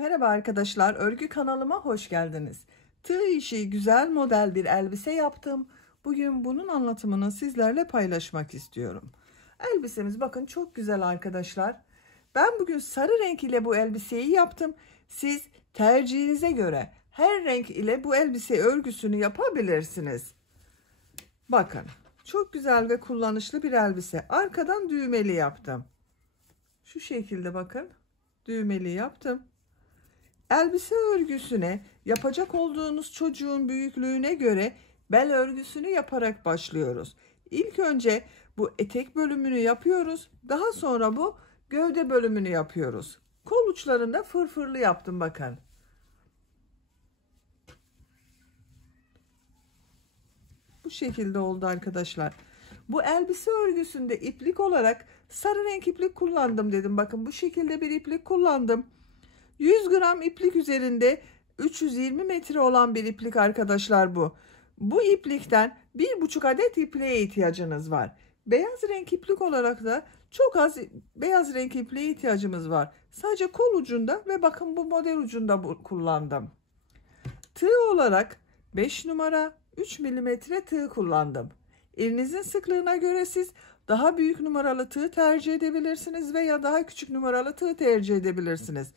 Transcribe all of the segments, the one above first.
Merhaba arkadaşlar, örgü kanalıma hoş geldiniz. Tığ işi güzel model bir elbise yaptım. Bugün bunun anlatımını sizlerle paylaşmak istiyorum. Elbisemiz bakın çok güzel arkadaşlar. Ben bugün sarı renk ile bu elbiseyi yaptım. Siz tercihinize göre her renk ile bu elbise örgüsünü yapabilirsiniz. Bakın çok güzel ve kullanışlı bir elbise. Arkadan düğmeli yaptım. Şu şekilde bakın düğmeli yaptım. Elbise örgüsüne yapacak olduğunuz çocuğun büyüklüğüne göre bel örgüsünü yaparak başlıyoruz. İlk önce bu etek bölümünü yapıyoruz. Daha sonra bu gövde bölümünü yapıyoruz. Kol uçlarında fırfırlı yaptım bakın. Bu şekilde oldu arkadaşlar. Bu elbise örgüsünde iplik olarak sarı renk iplik kullandım dedim. Bakın bu şekilde bir iplik kullandım. 100 gram iplik üzerinde 320 metre olan bir iplik arkadaşlar bu. Bu iplikten 1,5 adet ipliğe ihtiyacınız var. Beyaz renk iplik olarak da çok az beyaz renk ipliğe ihtiyacımız var. Sadece kol ucunda ve bakın bu model ucunda kullandım. Tığ olarak 5 numara 3 milimetre tığ kullandım. Elinizin sıklığına göre siz daha büyük numaralı tığ tercih edebilirsiniz veya daha küçük numaralı tığ tercih edebilirsiniz.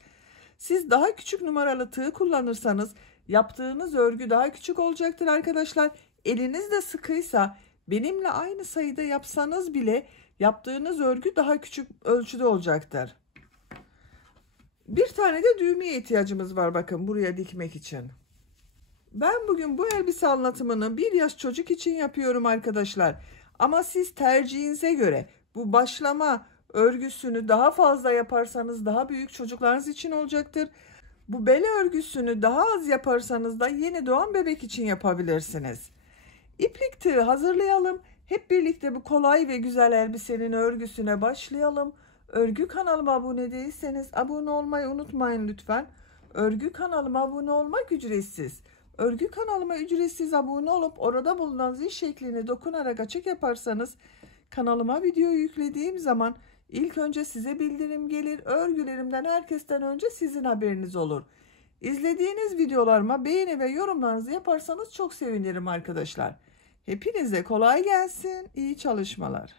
Siz daha küçük numaralı tığ kullanırsanız yaptığınız örgü daha küçük olacaktır arkadaşlar. Eliniz de sıkıysa benimle aynı sayıda yapsanız bile yaptığınız örgü daha küçük ölçüde olacaktır. Bir tane de düğmeye ihtiyacımız var bakın buraya dikmek için. Ben bugün bu elbise anlatımını 1 yaş çocuk için yapıyorum arkadaşlar. Ama siz tercihinize göre bu başlama örgüsünü daha fazla yaparsanız daha büyük çocuklarınız için olacaktır. Bu bel örgüsünü daha az yaparsanız da yeni doğan bebek için yapabilirsiniz. İplik tığı hazırlayalım. Hep birlikte bu kolay ve güzel elbisenin örgüsüne başlayalım. Örgü kanalıma abone değilseniz abone olmayı unutmayın lütfen. Örgü kanalıma abone olmak ücretsiz. Örgü kanalıma ücretsiz abone olup orada bulunan zil şeklini dokunarak açık yaparsanız kanalıma video yüklediğim zaman ilk önce size bildirim gelir. Örgülerimden herkesten önce sizin haberiniz olur. İzlediğiniz videolarıma beğeni ve yorumlarınızı yaparsanız çok sevinirim arkadaşlar. Hepinize kolay gelsin. İyi çalışmalar.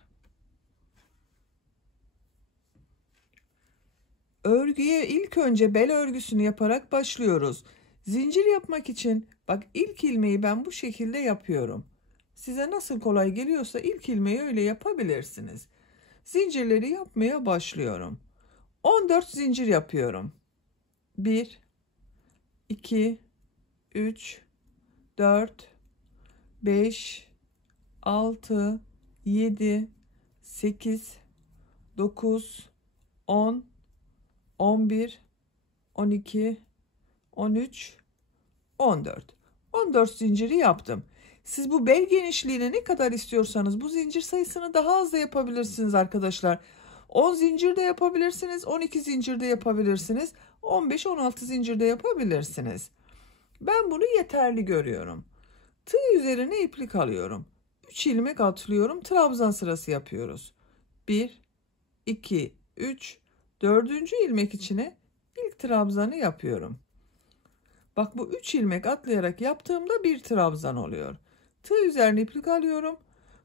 Örgüye ilk önce bel örgüsünü yaparak başlıyoruz. Zincir yapmak için bak ilk ilmeği ben bu şekilde yapıyorum. Size nasıl kolay geliyorsa ilk ilmeği öyle yapabilirsiniz. Zincirleri yapmaya başlıyorum. 14 zincir yapıyorum. 1 2 3 4 5 6 7 8 9 10 11 12 13 14 zinciri yaptım. Siz bu bel genişliğine ne kadar istiyorsanız bu zincir sayısını daha az da yapabilirsiniz arkadaşlar. 10 zincir de yapabilirsiniz, 12 zincir de yapabilirsiniz, 15-16 zincir de yapabilirsiniz. Ben bunu yeterli görüyorum. Tığ üzerine iplik alıyorum. 3 ilmek atlıyorum, trabzan sırası yapıyoruz. 1 2 3 4. ilmek içine ilk trabzanı yapıyorum. Bak bu 3 ilmek atlayarak yaptığımda bir trabzan oluyor. Tığ üzerine iplik alıyorum.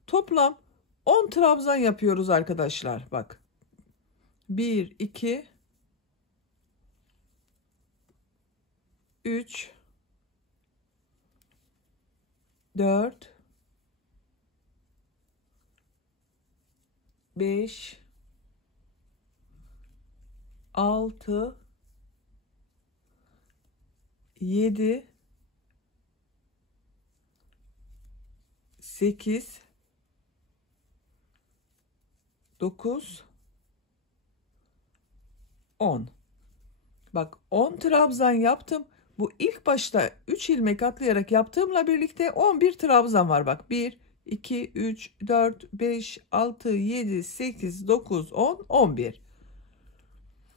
Toplam 10 trabzan yapıyoruz arkadaşlar. Bak. 1 2 3 4 5 6 7 8 9 10. Bak 10 trabzan yaptım. Bu ilk başta 3 ilmek atlayarak yaptığımla birlikte 11 trabzan var. Bak 1 2 3 4 5 6 7 8 9 10 11.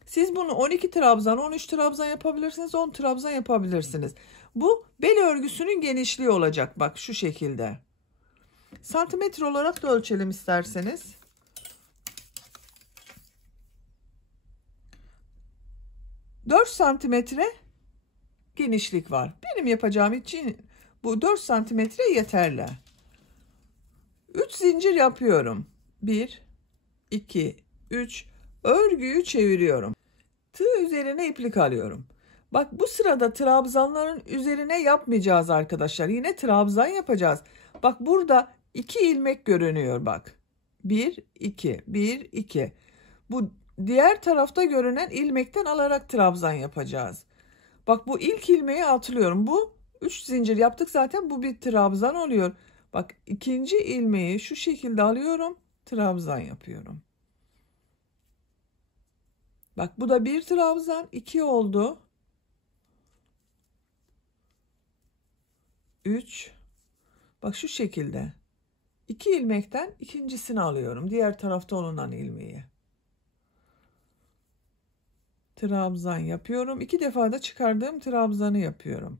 Siz bunu 12 trabzan 13 trabzan yapabilirsiniz, 10 trabzan yapabilirsiniz. Bu bel örgüsünün genişliği olacak. Bak şu şekilde. Santimetre olarak da ölçelim isterseniz. 4 santimetre genişlik var. Benim yapacağım için bu 4 santimetre yeterli. 3 zincir yapıyorum. 1, 2, 3. Örgüyü çeviriyorum. Tığ üzerine iplik alıyorum. Bak bu sırada trabzanların üzerine yapmayacağız arkadaşlar. Yine trabzan yapacağız. Bak burada 2 ilmek görünüyor bak. 1, 2, 1, 2. Bu diğer tarafta görünen ilmekten alarak trabzan yapacağız. Bak bu ilk ilmeği atlıyorum. Bu 3 zincir yaptık zaten, bu bir trabzan oluyor. Bak ikinci ilmeği şu şekilde alıyorum. Trabzan yapıyorum. Bak bu da bir trabzan, 2 oldu. 3. Bak şu şekilde. 2 ilmekten ikincisini alıyorum. Diğer tarafta olunan ilmeği. Trabzan yapıyorum. 2 defa da çıkardığım trabzanı yapıyorum.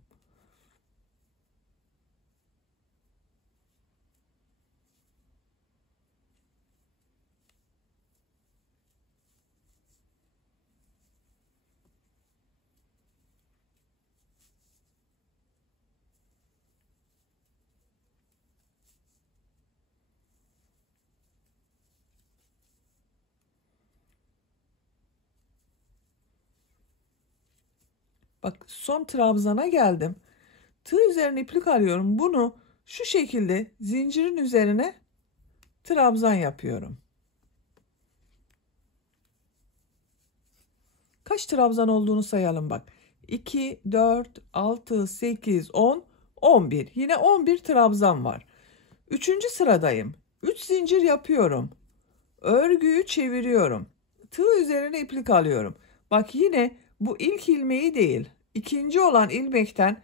Bak son trabzana geldim. Tığ üzerine iplik alıyorum. Bunu şu şekilde zincirin üzerine trabzan yapıyorum. Kaç trabzan olduğunu sayalım bak. 2, 4, 6, 8, 10, 11. Yine 11 trabzan var. 3. sıradayım. 3 zincir yapıyorum. Örgüyü çeviriyorum. Tığ üzerine iplik alıyorum. Bak yine bu ilk ilmeği değil, ikinci olan ilmekten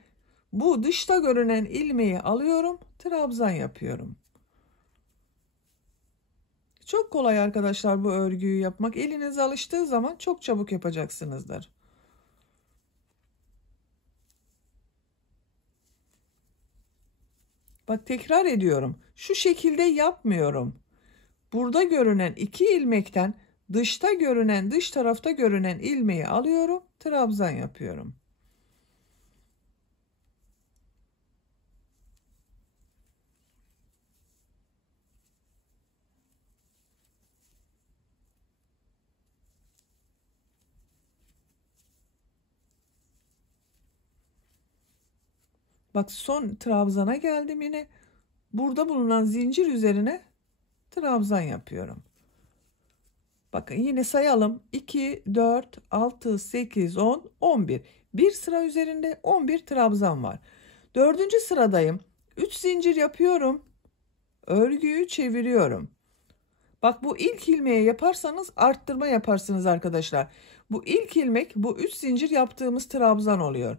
bu dışta görünen ilmeği alıyorum. Trabzan yapıyorum. Çok kolay arkadaşlar bu örgüyü yapmak. Eliniz alıştığı zaman çok çabuk yapacaksınızdır. Bak tekrar ediyorum. Şu şekilde yapmıyorum. Burada görünen 2 ilmekten dışta görünen, dış tarafta görünen ilmeği alıyorum. Trabzan yapıyorum. Bak son trabzana geldim yine. Burada bulunan zincir üzerine trabzan yapıyorum. Bakın yine sayalım. 2, 4, 6, 8, 10, 11. Bir sıra üzerinde 11 trabzan var. 4. sıradayım. 3 zincir yapıyorum. Örgüyü çeviriyorum. Bak bu ilk ilmeğe yaparsanız arttırma yaparsınız arkadaşlar. Bu ilk ilmek, bu 3 zincir yaptığımız trabzan oluyor.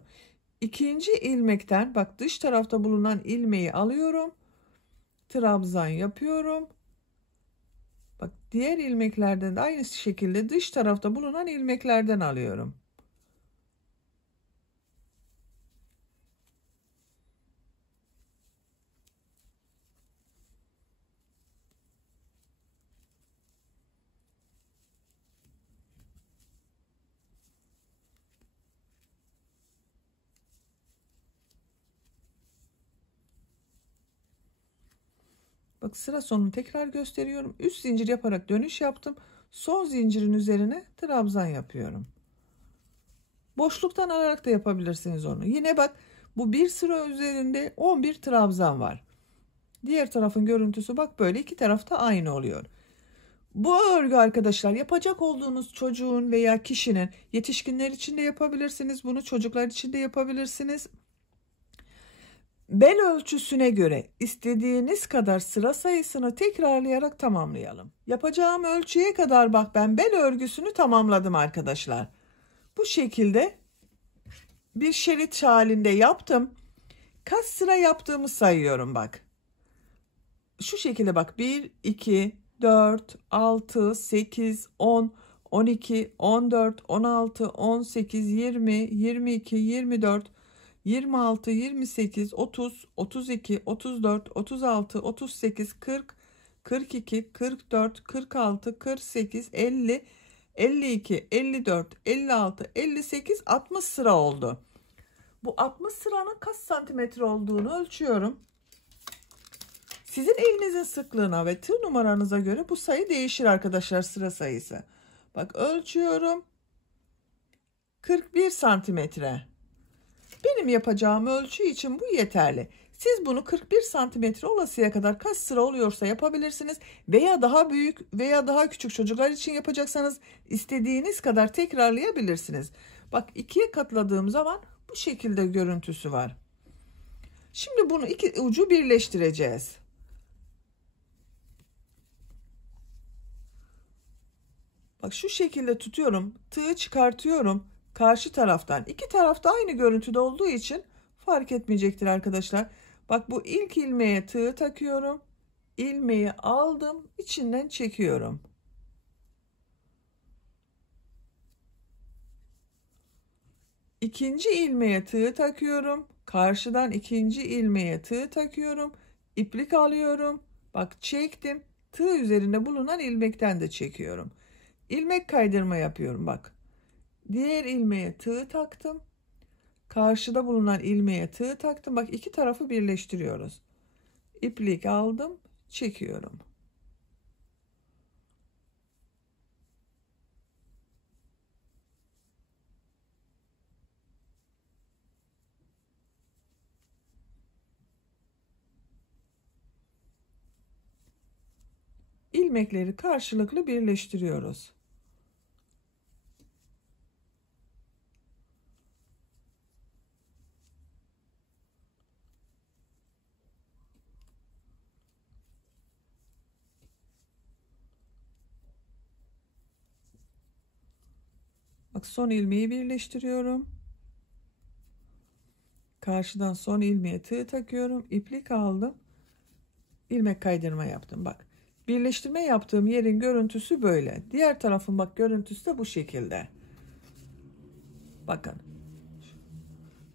İkinci ilmekten bak dış tarafta bulunan ilmeği alıyorum. Trabzan yapıyorum. Bak diğer ilmeklerden de aynı şekilde dış tarafta bulunan ilmeklerden alıyorum. Bak sıra sonunu tekrar gösteriyorum. 3 zincir yaparak dönüş yaptım. Son zincirin üzerine trabzan yapıyorum. Boşluktan alarak da yapabilirsiniz onu. Yine bak bu bir sıra üzerinde 11 trabzan var. Diğer tarafın görüntüsü bak böyle, iki tarafta aynı oluyor. Bu örgü arkadaşlar yapacak olduğunuz çocuğun veya kişinin, yetişkinler için de yapabilirsiniz. Bunu çocuklar için de yapabilirsiniz. Bel ölçüsüne göre istediğiniz kadar sıra sayısını tekrarlayarak tamamlayalım. Yapacağım ölçüye kadar bak ben bel örgüsünü tamamladım arkadaşlar. Bu şekilde bir şerit halinde yaptım. Kaç sıra yaptığımı sayıyorum bak. Şu şekilde bak 1, 2, 4, 6, 8, 10, 12, 14, 16, 18, 20, 22, 24, 26, 28, 30, 32, 34, 36, 38, 40, 42, 44, 46, 48, 50, 52, 54, 56, 58, 60 sıra oldu. Bu 60 sıranın kaç santimetre olduğunu ölçüyorum. Sizin elinizin sıklığına ve tığ numaranıza göre bu sayı değişir arkadaşlar, sıra sayısı. Bak ölçüyorum. 41 santimetre. Benim yapacağım ölçü için bu yeterli. Siz bunu 41 santimetre olasıya kadar kaç sıra oluyorsa yapabilirsiniz. Veya daha büyük veya daha küçük çocuklar için yapacaksanız istediğiniz kadar tekrarlayabilirsiniz. Bak ikiye katladığım zaman bu şekilde görüntüsü var. Şimdi bunu iki ucu birleştireceğiz. Bak şu şekilde tutuyorum. Tığı çıkartıyorum. Karşı taraftan. İki tarafta aynı görüntüde olduğu için fark etmeyecektir arkadaşlar. Bak bu ilk ilmeğe tığı takıyorum. İlmeği aldım. İçinden çekiyorum. İkinci ilmeğe tığı takıyorum. Karşıdan ikinci ilmeğe tığı takıyorum. İplik alıyorum. Bak çektim. Tığ üzerinde bulunan ilmekten de çekiyorum. İlmek kaydırma yapıyorum bak. Diğer ilmeğe tığ taktım. Karşıda bulunan ilmeğe tığ taktım. Bak iki tarafı birleştiriyoruz. İplik aldım, çekiyorum. İlmekleri karşılıklı birleştiriyoruz. Bak son ilmeği birleştiriyorum. Karşıdan son ilmeğe tığ takıyorum. İplik aldım. İlmek kaydırma yaptım. Bak birleştirme yaptığım yerin görüntüsü böyle. Diğer tarafın bak görüntüsü de bu şekilde. Bakın.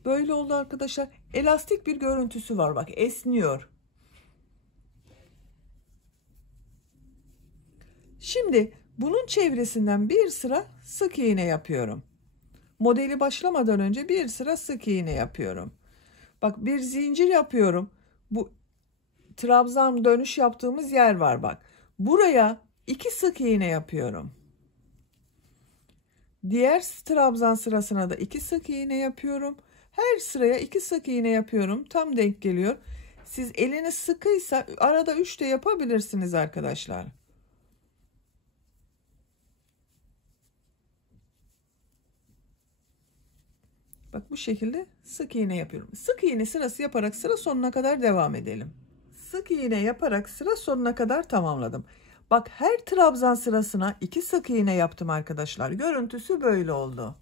Böyle oldu arkadaşlar. Elastik bir görüntüsü var. Bak esniyor. Şimdi bunun çevresinden bir sıra sık iğne yapıyorum. Modeli başlamadan önce bir sıra sık iğne yapıyorum. Bak bir zincir yapıyorum. Bu trabzan dönüş yaptığımız yer var bak. Buraya 2 sık iğne yapıyorum. Diğer trabzan sırasına da 2 sık iğne yapıyorum. Her sıraya 2 sık iğne yapıyorum. Tam denk geliyor. Siz eliniz sıkıysa arada 3 de yapabilirsiniz arkadaşlar. Bak bu şekilde sık iğne yapıyorum. Sık iğne sırası yaparak sıra sonuna kadar devam edelim. Sık iğne yaparak sıra sonuna kadar tamamladım. Bak her trabzan sırasına 2 sık iğne yaptım arkadaşlar. Görüntüsü böyle oldu.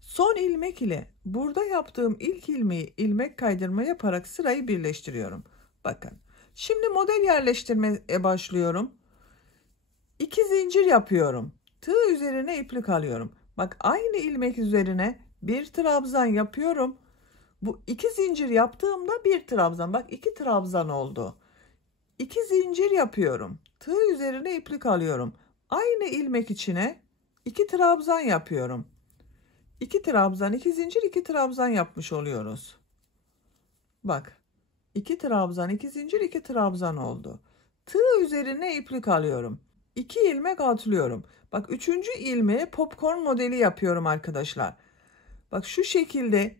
Son ilmek ile burada yaptığım ilk ilmeği ilmek kaydırma yaparak sırayı birleştiriyorum. Bakın. Şimdi model yerleştirmeye başlıyorum. 2 zincir yapıyorum. Tığ üzerine iplik alıyorum. Bak aynı ilmek üzerine bir trabzan yapıyorum. Bu 2 zincir yaptığımda bir trabzan. Bak 2 trabzan oldu. 2 zincir yapıyorum. Tığ üzerine iplik alıyorum. Aynı ilmek içine 2 trabzan yapıyorum. 2 trabzan, 2 zincir, 2 trabzan yapmış oluyoruz. Bak 2 trabzan, 2 zincir, 2 trabzan oldu. Tığ üzerine iplik alıyorum. 2 ilmek atlıyorum. Bak 3. ilmeğe popcorn modeli yapıyorum arkadaşlar. Bak şu şekilde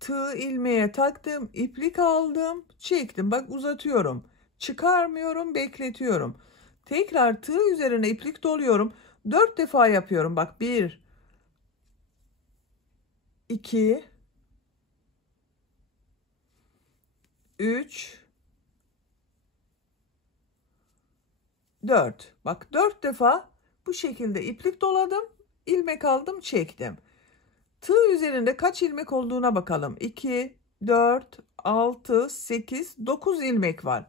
tığ ilmeğe taktım, iplik aldım, çektim. Bak uzatıyorum. Çıkarmıyorum, bekletiyorum. Tekrar tığ üzerine iplik doluyorum. 4 defa yapıyorum. Bak 1 2 3 4. Bak 4 defa bu şekilde iplik doladım, ilmek aldım, çektim. Tığ üzerinde kaç ilmek olduğuna bakalım. 2 4 6 8 9 ilmek var.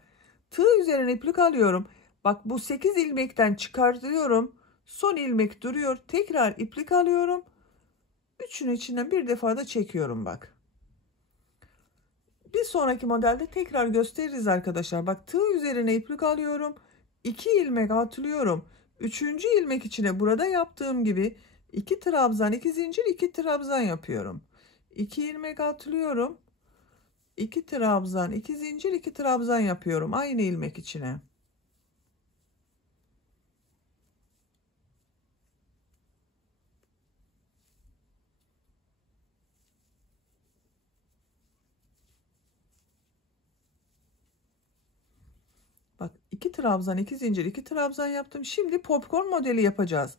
Tığ üzerine iplik alıyorum. Bak bu 8 ilmekten çıkartıyorum. Son ilmek duruyor. Tekrar iplik alıyorum. Üçünün içinden bir defa da çekiyorum bak. Bir sonraki modelde tekrar gösteririz arkadaşlar. Bak tığ üzerine iplik alıyorum. 2 ilmek atlıyorum. Üçüncü ilmek içine burada yaptığım gibi 2 trabzan, 2 zincir, 2 trabzan yapıyorum. 2 ilmek atlıyorum. 2 trabzan, 2 zincir, 2 trabzan yapıyorum aynı ilmek içine. Bak 2 trabzan, 2 zincir, 2 trabzan yaptım. Şimdi popcorn modeli yapacağız.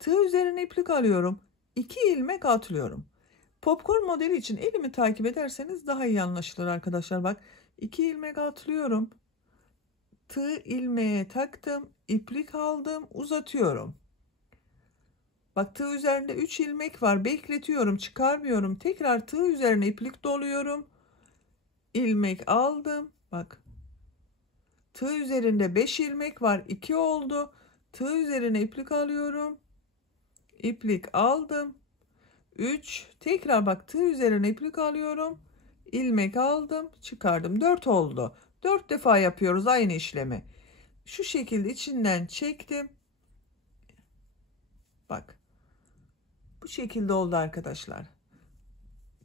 Tığ üzerine iplik alıyorum. 2 ilmek atlıyorum. Popcorn modeli için elimi takip ederseniz daha iyi anlaşılır arkadaşlar. Bak 2 ilmek atlıyorum. Tığ ilmeğe taktım. İplik aldım. Uzatıyorum. Bak tığ üzerinde 3 ilmek var. Bekletiyorum. Çıkarmıyorum. Tekrar tığ üzerine iplik doluyorum. İlmek aldım. Bak. Tığ üzerinde 5 ilmek var. 2 oldu. Tığ üzerine iplik alıyorum. İplik aldım. 3. Tekrar bak tığ üzerine iplik alıyorum. İlmek aldım. Çıkardım. 4 oldu. 4 defa yapıyoruz aynı işlemi. Şu şekilde içinden çektim. Bak. Bu şekilde oldu arkadaşlar.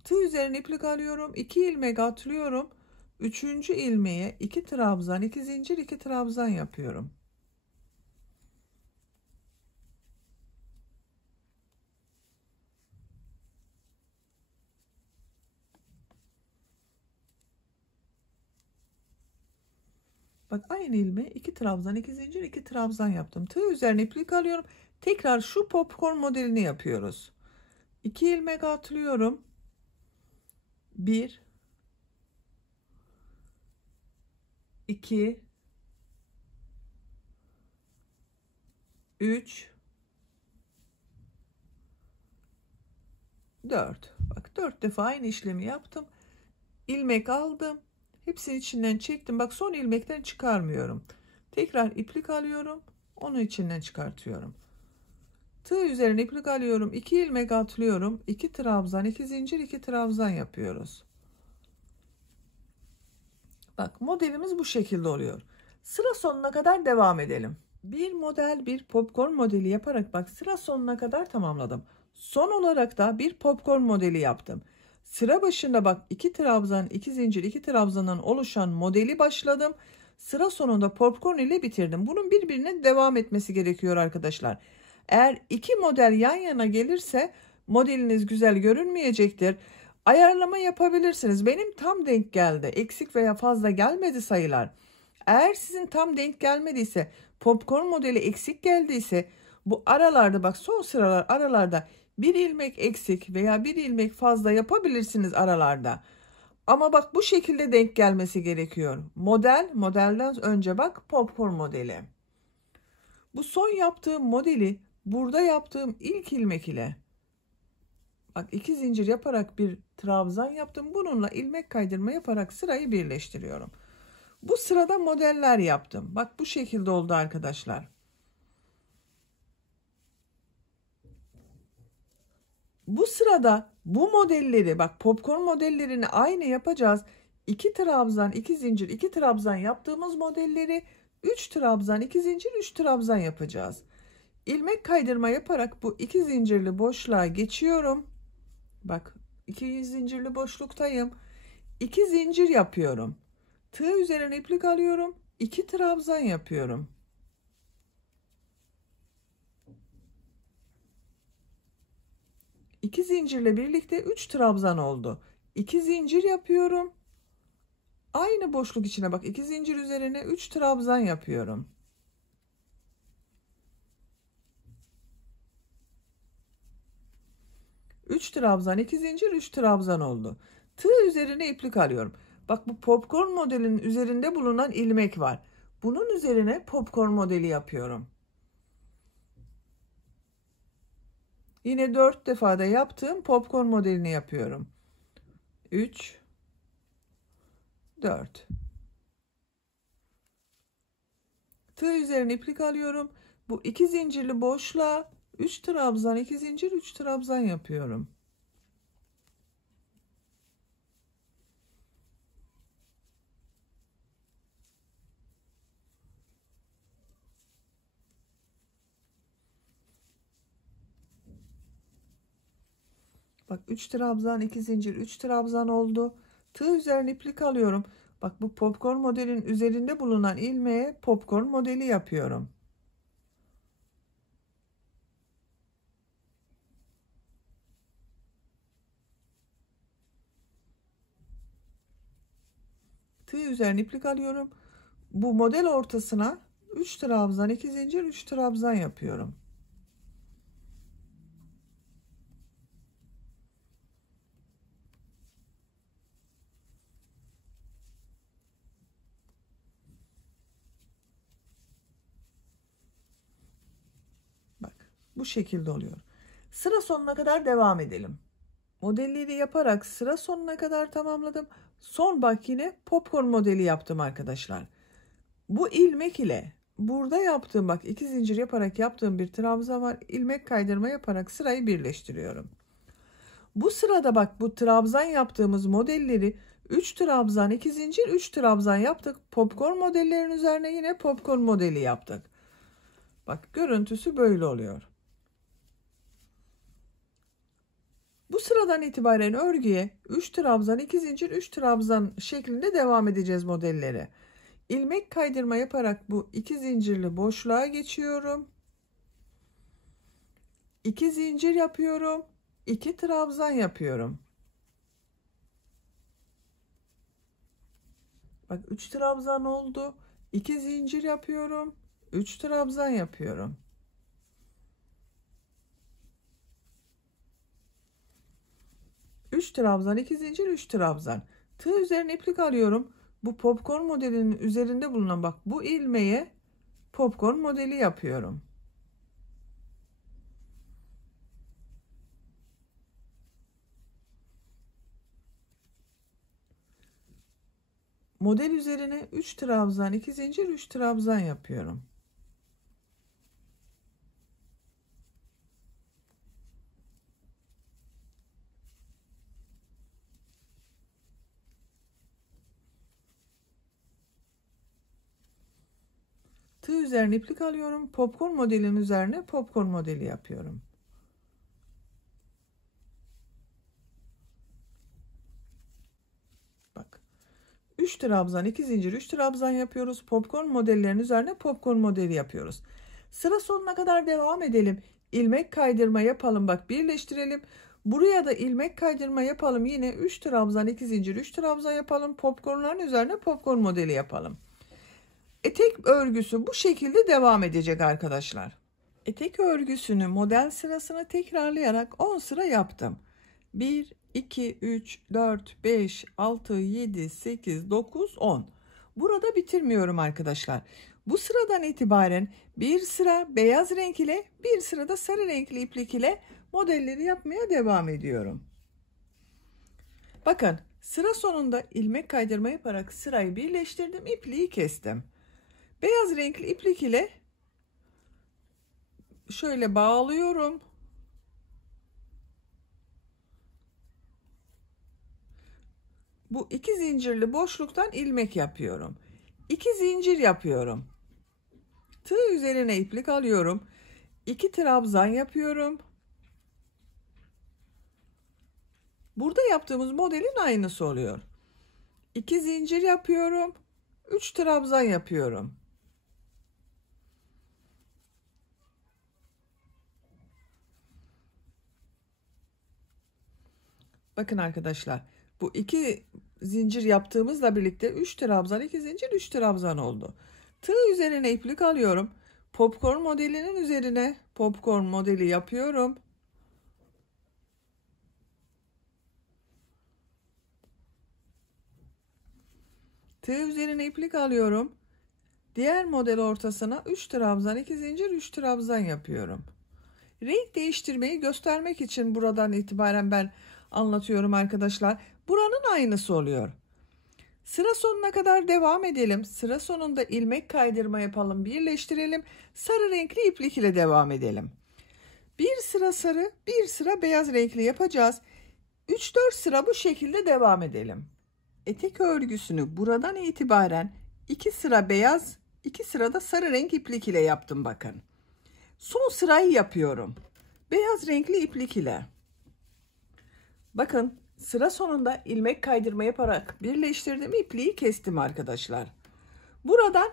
Tığ üzerine iplik alıyorum. 2 ilmek atlıyorum. Üçüncü ilmeğe 2 trabzan, 2 zincir, 2 trabzan yapıyorum. Bak aynı ilmeğe 2 trabzan, 2 zincir, 2 trabzan yaptım. Tığ üzerine iplik alıyorum. Tekrar şu popcorn modelini yapıyoruz. 2 ilmek atlıyorum. 1 2 3 4. Bak 4 defa aynı işlemi yaptım. İlmek aldım. Hepsini içinden çektim. Bak son ilmekten çıkarmıyorum. Tekrar iplik alıyorum. Onu içinden çıkartıyorum. Tığ üzerine iplik alıyorum. 2 ilmek atlıyorum. 2 trabzan, 2 zincir, 2 trabzan yapıyoruz. Bak modelimiz bu şekilde oluyor. Sıra sonuna kadar devam edelim. Bir model, bir popcorn modeli yaparak bak sıra sonuna kadar tamamladım. Son olarak da bir popcorn modeli yaptım. Sıra başında bak 2 trabzan, 2 zincir, 2 trabzandan oluşan modeli başladım. Sıra sonunda popcorn ile bitirdim. Bunun birbirine devam etmesi gerekiyor arkadaşlar. Eğer iki model yan yana gelirse modeliniz güzel görünmeyecektir. Ayarlama yapabilirsiniz. Benim tam denk geldi. Eksik veya fazla gelmedi sayılar. Eğer sizin tam denk gelmediyse, popcorn modeli eksik geldiyse bu aralarda bak son sıralar aralarda bir ilmek eksik veya bir ilmek fazla yapabilirsiniz aralarda. Ama bak bu şekilde denk gelmesi gerekiyor. Modelden önce bak popcorn modeli. Bu son yaptığım modeli burada yaptığım ilk ilmek ile bak 2 zincir yaparak bir trabzan yaptım. Bununla ilmek kaydırma yaparak sırayı birleştiriyorum. Bu sırada modeller yaptım. Bak bu şekilde oldu arkadaşlar. Bu sırada bu modelleri bak popcorn modellerini aynı yapacağız. 2 trabzan, 2 zincir, 2 trabzan yaptığımız modelleri 3 trabzan, 2 zincir, 3 trabzan yapacağız. İlmek kaydırma yaparak bu 2 zincirli boşluğa geçiyorum. Bak 2 zincirli boşluktayım. 2 zincir yapıyorum. Tığ üzerine iplik alıyorum. 2 trabzan yapıyorum. İki zincirle birlikte 3 trabzan oldu. 2 zincir yapıyorum. Aynı boşluk içine bak 2 zincir üzerine 3 trabzan yapıyorum. Üç trabzan, 2 zincir, 3 trabzan oldu. Tığ üzerine iplik alıyorum. Bak bu popcorn modelinin üzerinde bulunan ilmek var. Bunun üzerine popcorn modeli yapıyorum. Yine 4 defada yaptığım popcorn modelini yapıyorum. 3 4. Tığ üzerine iplik alıyorum. Bu 2 zincirli boşluğa 3 trabzan, 2 zincir, 3 trabzan yapıyorum. Bak 3 trabzan, 2 zincir, 3 trabzan oldu. Tığ üzerine iplik alıyorum. Bak bu popcorn modelin üzerinde bulunan ilmeğe popcorn modeli yapıyorum. Tığ üzerine iplik alıyorum. Bu model ortasına 3 trabzan, 2 zincir, 3 trabzan yapıyorum. Bak bu şekilde oluyor. Sıra sonuna kadar devam edelim. Modelleri yaparak sıra sonuna kadar tamamladım. Son bak yine popcorn modeli yaptım arkadaşlar. Bu ilmek ile burada yaptığım bak 2 zincir yaparak yaptığım bir trabzan var. İlmek kaydırma yaparak sırayı birleştiriyorum. Bu sırada bak bu trabzan yaptığımız modelleri 3 trabzan, 2 zincir, 3 trabzan yaptık. Popcorn modellerin üzerine yine popcorn modeli yaptık. Bak görüntüsü böyle oluyor. Bu sıradan itibaren örgüye 3 trabzan, 2 zincir, 3 trabzan şeklinde devam edeceğiz modelleri. İlmek kaydırma yaparak bu 2 zincirli boşluğa geçiyorum. 2 zincir yapıyorum. 2 trabzan yapıyorum. Bak 3 trabzan oldu. 2 zincir yapıyorum. 3 trabzan yapıyorum. Üç trabzan, 2 zincir, 3 trabzan. Tığ üzerine iplik alıyorum. Bu popcorn modelinin üzerinde bulunan bak bu ilmeğe popcorn modeli yapıyorum. Model üzerine 3 trabzan, 2 zincir, 3 trabzan yapıyorum. Tığ üzerine iplik alıyorum. Popcorn modelin üzerine popcorn modeli yapıyorum. Bak. 3 trabzan, 2 zincir, 3 trabzan yapıyoruz. Popcorn modellerin üzerine popcorn modeli yapıyoruz. Sıra sonuna kadar devam edelim. İlmek kaydırma yapalım. Bak birleştirelim. Buraya da ilmek kaydırma yapalım. Yine 3 trabzan, 2 zincir, 3 trabzan yapalım. Popcornların üzerine popcorn modeli yapalım. Etek örgüsü bu şekilde devam edecek arkadaşlar. Etek örgüsünü model sırasını tekrarlayarak 10 sıra yaptım. 1, 2, 3, 4, 5, 6, 7, 8, 9, 10. Burada bitirmiyorum arkadaşlar. Bu sıradan itibaren bir sıra beyaz renk ile bir sırada sarı renkli iplik ile modelleri yapmaya devam ediyorum. Bakın sıra sonunda ilmek kaydırma yaparak sırayı birleştirdim, ipliği kestim. Beyaz renkli iplik ile şöyle bağlıyorum. Bu 2 zincirli boşluktan ilmek yapıyorum. 2 zincir yapıyorum. Tığ üzerine iplik alıyorum. 2 trabzan yapıyorum. Burada yaptığımız modelin aynısı oluyor. 2 zincir yapıyorum. 3 trabzan yapıyorum. Bakın arkadaşlar, bu 2 zincir yaptığımızla birlikte 3 trabzan, 2 zincir, 3 trabzan oldu. Tığ üzerine iplik alıyorum. Popcorn modelinin üzerine popcorn modeli yapıyorum. Tığ üzerine iplik alıyorum. Diğer model ortasına 3 trabzan, 2 zincir, 3 trabzan yapıyorum. Renk değiştirmeyi göstermek için buradan itibaren ben anlatıyorum arkadaşlar. Buranın aynısı oluyor. Sıra sonuna kadar devam edelim. Sıra sonunda ilmek kaydırma yapalım, birleştirelim. Sarı renkli iplik ile devam edelim. Bir sıra sarı, bir sıra beyaz renkli yapacağız. 3-4 sıra bu şekilde devam edelim. Etek örgüsünü buradan itibaren 2 sıra beyaz, 2 sırada sarı renk iplik ile yaptım bakın. Son sırayı yapıyorum. Beyaz renkli iplik ile. Bakın sıra sonunda ilmek kaydırma yaparak birleştirdim, ipliği kestim arkadaşlar. Buradan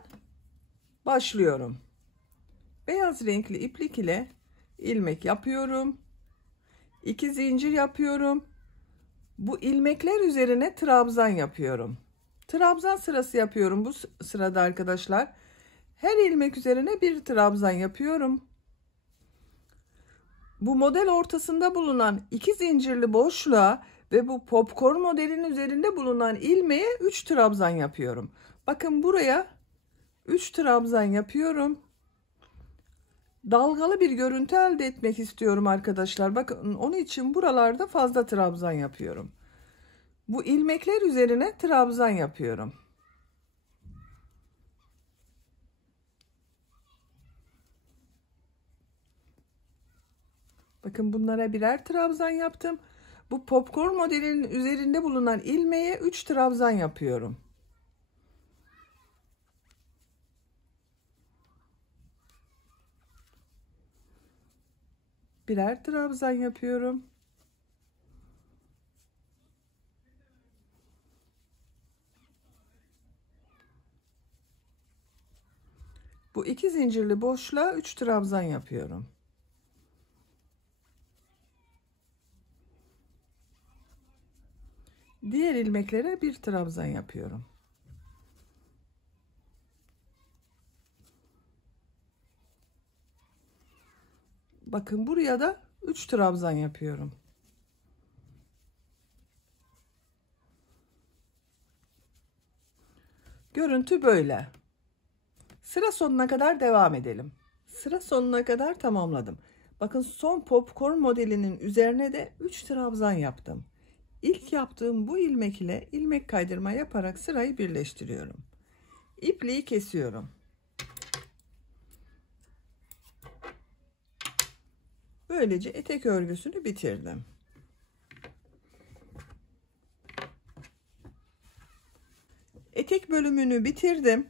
başlıyorum. Beyaz renkli iplik ile ilmek yapıyorum. 2 zincir yapıyorum. Bu ilmekler üzerine trabzan yapıyorum. Trabzan sırası yapıyorum bu sırada arkadaşlar. Her ilmek üzerine bir trabzan yapıyorum. Bu model ortasında bulunan 2 zincirli boşluğa ve bu popcorn modelin üzerinde bulunan ilmeğe 3 trabzan yapıyorum. Bakın buraya 3 trabzan yapıyorum. Dalgalı bir görüntü elde etmek istiyorum arkadaşlar. Bakın onun için buralarda fazla trabzan yapıyorum. Bu ilmekler üzerine trabzan yapıyorum. Bakın bunlara birer trabzan yaptım. Bu popcorn modelinin üzerinde bulunan ilmeğe 3 trabzan yapıyorum. Birer trabzan yapıyorum. Bu 2 zincirli boşluğa 3 trabzan yapıyorum. Diğer ilmeklere bir trabzan yapıyorum. Bakın buraya da 3 trabzan yapıyorum. Görüntü böyle. Sıra sonuna kadar devam edelim. Sıra sonuna kadar tamamladım. Bakın son popcorn modelinin üzerine de 3 trabzan yaptım. İlk yaptığım bu ilmek ile ilmek kaydırma yaparak sırayı birleştiriyorum. İpliği kesiyorum. Böylece etek örgüsünü bitirdim. Etek bölümünü bitirdim.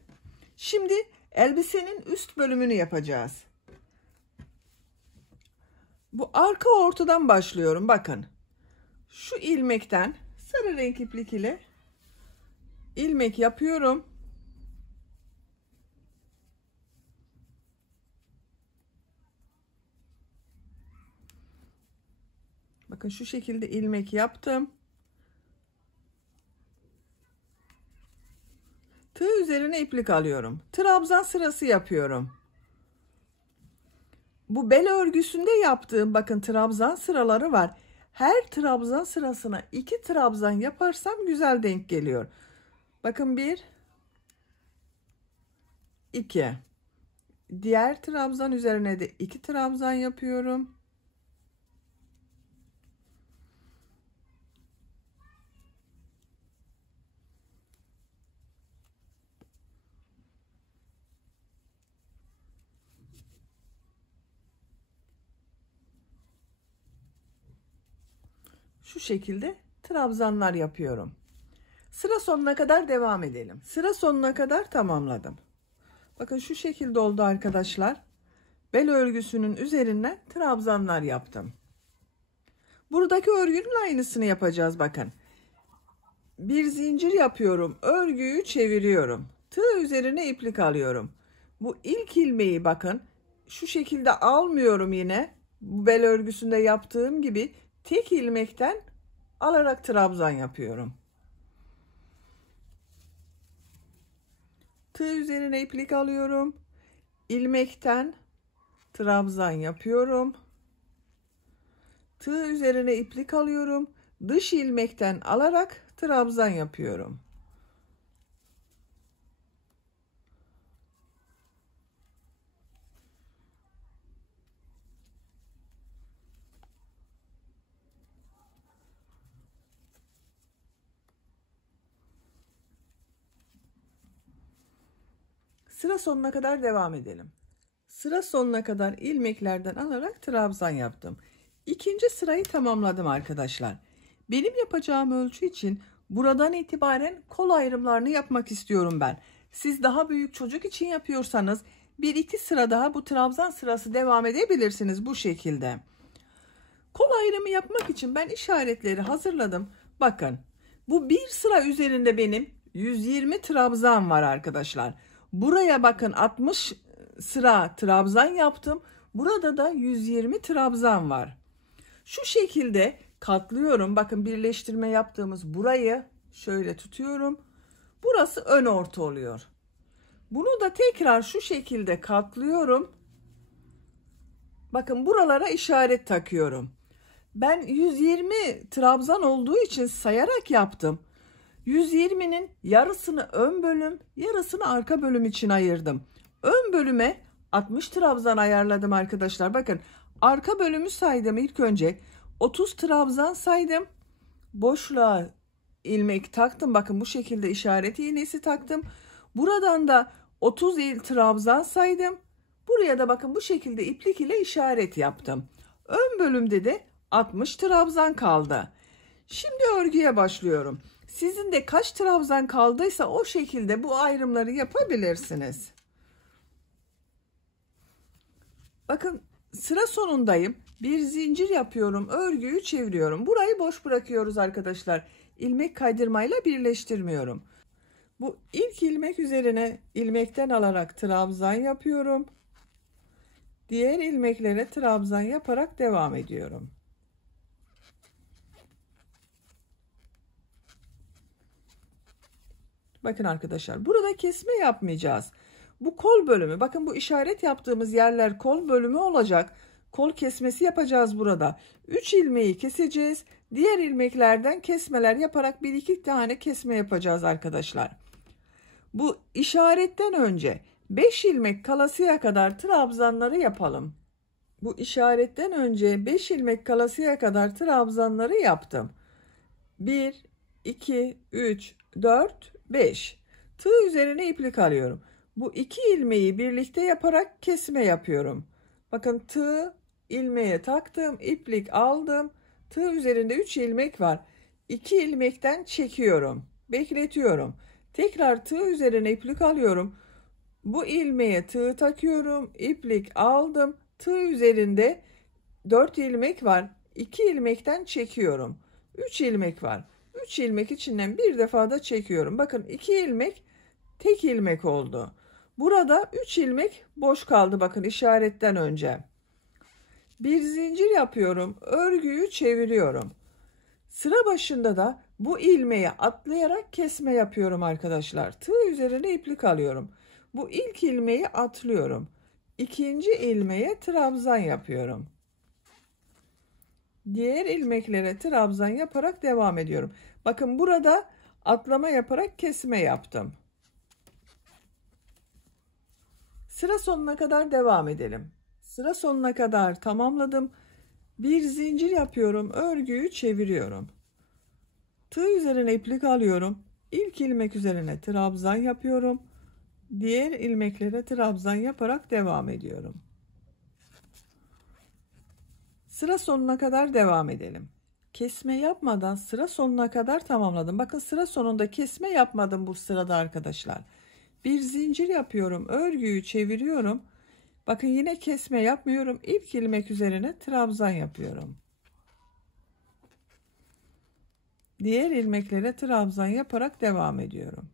Şimdi elbisenin üst bölümünü yapacağız. Bu arka ortadan başlıyorum. Bakın. Şu ilmekten sarı renk iplik ile ilmek yapıyorum. Bakın şu şekilde ilmek yaptım. Tığ üzerine iplik alıyorum. Trabzan sırası yapıyorum. Bu bel örgüsünde yaptığım bakın trabzan sıraları var. Her trabzan sırasına 2 trabzan yaparsam güzel denk geliyor. Bakın 1 2. Diğer trabzan üzerine de 2 trabzan yapıyorum. Şu şekilde trabzanlar yapıyorum. Sıra sonuna kadar devam edelim. Sıra sonuna kadar tamamladım. Bakın şu şekilde oldu arkadaşlar. Bel örgüsünün üzerinden trabzanlar yaptım. Buradaki örgünün aynısını yapacağız bakın. Bir zincir yapıyorum. Örgüyü çeviriyorum. Tığ üzerine iplik alıyorum. Bu ilk ilmeği bakın şu şekilde almıyorum yine. Bu bel örgüsünde yaptığım gibi tek ilmekten alarak trabzan yapıyorum. Tığ üzerine iplik alıyorum. İlmekten trabzan yapıyorum. Tığ üzerine iplik alıyorum. Dış ilmekten alarak trabzan yapıyorum. Sıra sonuna kadar devam edelim. Sıra sonuna kadar ilmeklerden alarak trabzan yaptım. İkinci sırayı tamamladım arkadaşlar. Benim yapacağım ölçü için buradan itibaren kol ayrımlarını yapmak istiyorum ben. Siz daha büyük çocuk için yapıyorsanız 1-2 sıra daha bu trabzan sırası devam edebilirsiniz bu şekilde. Kol ayrımı yapmak için ben işaretleri hazırladım. Bakın, bu bir sıra üzerinde benim 120 trabzan var arkadaşlar. Buraya bakın 60 sıra trabzan yaptım. Burada da 120 trabzan var. Şu şekilde katlıyorum. Bakın, birleştirme yaptığımız burayı şöyle tutuyorum. Burası ön orta oluyor. Bunu da tekrar şu şekilde katlıyorum. Bakın, buralara işaret takıyorum. Ben 120 trabzan olduğu için sayarak yaptım. 120'nin yarısını ön bölüm, yarısını arka bölüm için ayırdım. Ön bölüme 60 trabzan ayarladım arkadaşlar. Bakın, arka bölümü saydım ilk önce. 30 trabzan saydım. Boşluğa ilmek taktım. Bakın, bu şekilde işaret iğnesi taktım. Buradan da 30 trabzan saydım. Buraya da bakın bu şekilde iplik ile işaret yaptım. Ön bölümde de 60 trabzan kaldı. Şimdi örgüye başlıyorum. Sizin de kaç trabzan kaldıysa o şekilde bu ayrımları yapabilirsiniz. Bakın, sıra sonundayım. Bir zincir yapıyorum. Örgüyü çeviriyorum. Burayı boş bırakıyoruz arkadaşlar. İlmek kaydırmayla birleştirmiyorum. Bu ilk ilmek üzerine ilmekten alarak trabzan yapıyorum. Diğer ilmeklere trabzan yaparak devam ediyorum. Bakın arkadaşlar, burada kesme yapmayacağız. Bu kol bölümü. Bakın, bu işaret yaptığımız yerler kol bölümü olacak. Kol kesmesi yapacağız burada. 3 ilmeği keseceğiz. Diğer ilmeklerden kesmeler yaparak 1-2 tane kesme yapacağız arkadaşlar. Bu işaretten önce 5 ilmek kalasıya kadar trabzanları yapalım. Bu işaretten önce 5 ilmek kalasıya kadar trabzanları yaptım. 1, 2, 3, 4, 5. Tığ üzerine iplik alıyorum. Bu 2 ilmeği birlikte yaparak kesme yapıyorum. Bakın, tığ ilmeğe taktım, iplik aldım. Tığ üzerinde 3 ilmek var. 2 ilmekten çekiyorum. Bekletiyorum. Tekrar tığ üzerine iplik alıyorum. Bu ilmeğe tığ takıyorum. İplik aldım. Tığ üzerinde 4 ilmek var. 2 ilmekten çekiyorum. 3 ilmek var. 3 ilmek içinden bir defa da çekiyorum. Bakın, 2 ilmek tek ilmek oldu. Burada 3 ilmek boş kaldı. Bakın, işaretten önce. Bir zincir yapıyorum. Örgüyü çeviriyorum. Sıra başında da bu ilmeği atlayarak kesme yapıyorum arkadaşlar. Tığ üzerine iplik alıyorum. Bu ilk ilmeği atlıyorum. İkinci ilmeğe trabzan yapıyorum. Diğer ilmeklere trabzan yaparak devam ediyorum. Bakın, burada atlama yaparak kesme yaptım. Sıra sonuna kadar devam edelim. Sıra sonuna kadar tamamladım. Bir zincir yapıyorum. Örgüyü çeviriyorum. Tığ üzerine iplik alıyorum. İlk ilmek üzerine trabzan yapıyorum. Diğer ilmeklere trabzan yaparak devam ediyorum. Sıra sonuna kadar devam edelim. Kesme yapmadan sıra sonuna kadar tamamladım. Bakın, sıra sonunda kesme yapmadım bu sırada arkadaşlar. Bir zincir yapıyorum. Örgüyü çeviriyorum. Bakın, yine kesme yapmıyorum. İlk ilmek üzerine trabzan yapıyorum. Diğer ilmeklere trabzan yaparak devam ediyorum.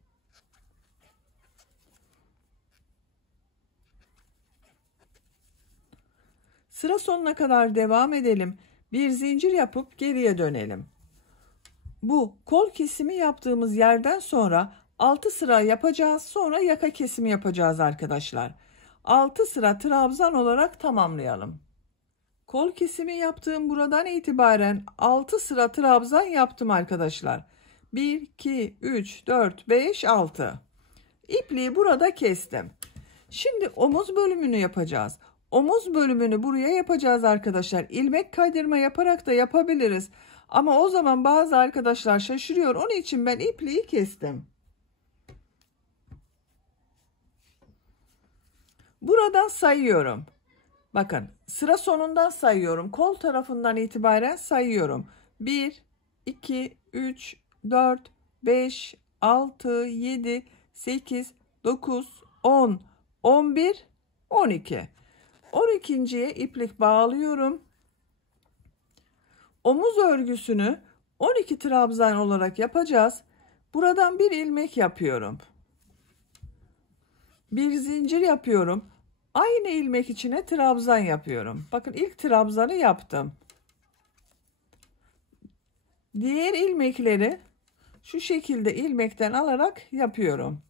Sıra sonuna kadar devam edelim. Bir zincir yapıp geriye dönelim. Bu kol kesimi yaptığımız yerden sonra 6 sıra yapacağız. Sonra yaka kesimi yapacağız arkadaşlar. 6 sıra trabzan olarak tamamlayalım. Kol kesimi yaptığım buradan itibaren 6 sıra trabzan yaptım arkadaşlar. 1, 2, 3, 4, 5, 6. İpliği burada kestim. Şimdi omuz bölümünü yapacağız. Omuz bölümünü buraya yapacağız arkadaşlar. İlmek kaydırma yaparak da yapabiliriz. Ama o zaman bazı arkadaşlar şaşırıyor. Onun için ben ipliği kestim. Buradan sayıyorum. Bakın, sıra sonundan sayıyorum. Kol tarafından itibaren sayıyorum. 1, 2, 3, 4, 5, 6, 7, 8, 9, 10, 11, 12. 12.'ye iplik bağlıyorum. Omuz örgüsünü 12 trabzan olarak yapacağız. Buradan bir ilmek yapıyorum. Bir zincir yapıyorum. Aynı ilmek içine trabzan yapıyorum. Bakın ilk trabzanı yaptım. Diğer ilmekleri şu şekilde ilmekten alarak yapıyorum.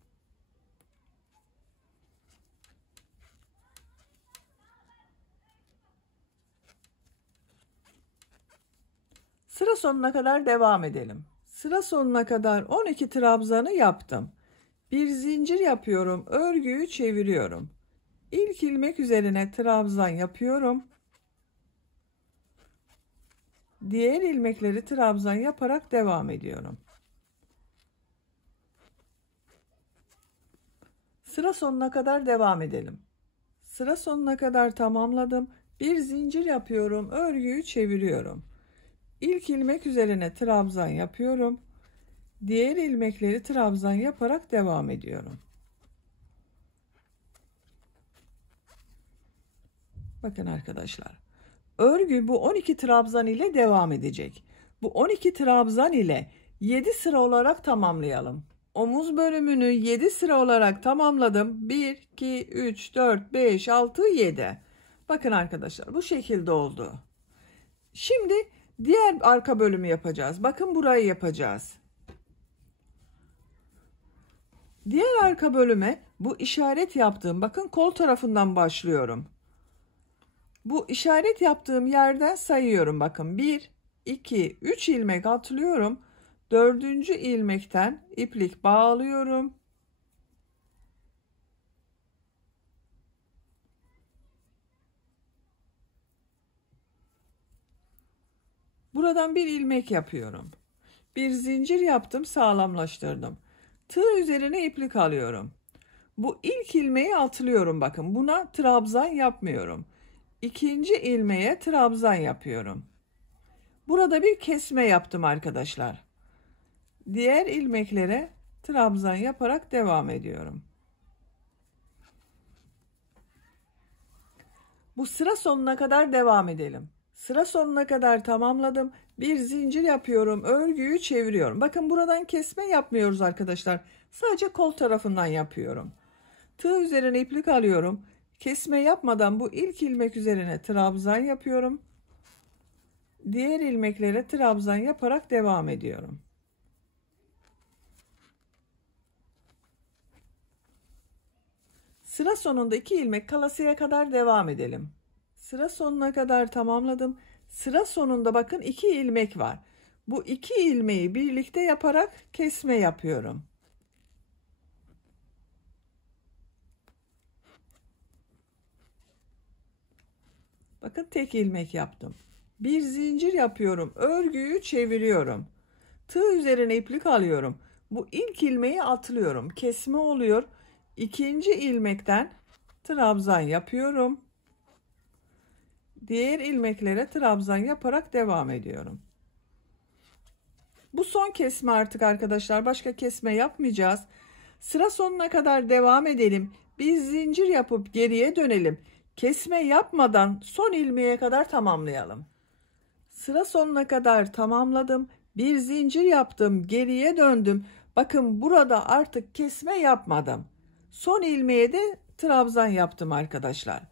Sıra sonuna kadar devam edelim. Sıra sonuna kadar 12 trabzanı yaptım. Bir zincir yapıyorum, örgüyü çeviriyorum. İlk ilmek üzerine trabzan yapıyorum. Diğer ilmekleri trabzan yaparak devam ediyorum. Sıra sonuna kadar devam edelim. Sıra sonuna kadar tamamladım. Bir zincir yapıyorum, örgüyü çeviriyorum. İlk ilmek üzerine trabzan yapıyorum. Diğer ilmekleri trabzan yaparak devam ediyorum. Bakın arkadaşlar. Örgü bu 12 trabzan ile devam edecek. Bu 12 trabzan ile 7 sıra olarak tamamlayalım. Omuz bölümünü 7 sıra olarak tamamladım. 1, 2, 3, 4, 5, 6, 7. Bakın arkadaşlar bu şekilde oldu. Şimdi diğer arka bölümü yapacağız. Bakın burayı yapacağız. Diğer arka bölüme bu işaret yaptığım, bakın kol tarafından başlıyorum. Bu işaret yaptığım yerden sayıyorum. Bakın 1, 2, 3 ilmek atlıyorum. 4. ilmekten iplik bağlıyorum. Buradan bir ilmek yapıyorum. Bir zincir yaptım, sağlamlaştırdım. Tığ üzerine iplik alıyorum. Bu ilk ilmeği atlıyorum, bakın buna trabzan yapmıyorum. İkinci ilmeğe trabzan yapıyorum. Burada bir kesme yaptım arkadaşlar. Diğer ilmeklere trabzan yaparak devam ediyorum. Bu sıra sonuna kadar devam edelim. Sıra sonuna kadar tamamladım. Bir zincir yapıyorum, örgüyü çeviriyorum. Bakın buradan kesme yapmıyoruz arkadaşlar. Sadece kol tarafından yapıyorum. Tığ üzerine iplik alıyorum. Kesme yapmadan bu ilk ilmek üzerine trabzan yapıyorum. Diğer ilmeklere trabzan yaparak devam ediyorum. Sıra sonunda 2 ilmek kalasıya kadar devam edelim. Sıra sonuna kadar tamamladım. Sıra sonunda bakın 2 ilmek var. Bu 2 ilmeği birlikte yaparak kesme yapıyorum. Bakın tek ilmek yaptım. Bir zincir yapıyorum. Örgüyü çeviriyorum. Tığ üzerine iplik alıyorum. Bu ilk ilmeği atlıyorum. Kesme oluyor. İkinci ilmekten trabzan yapıyorum. Diğer ilmeklere trabzan yaparak devam ediyorum. Bu son kesme artık arkadaşlar. Başka kesme yapmayacağız. Sıra sonuna kadar devam edelim. Bir zincir yapıp geriye dönelim. Kesme yapmadan son ilmeğe kadar tamamlayalım. Sıra sonuna kadar tamamladım. Bir zincir yaptım, geriye döndüm. Bakın burada artık kesme yapmadım. Son ilmeğe de trabzan yaptım arkadaşlar.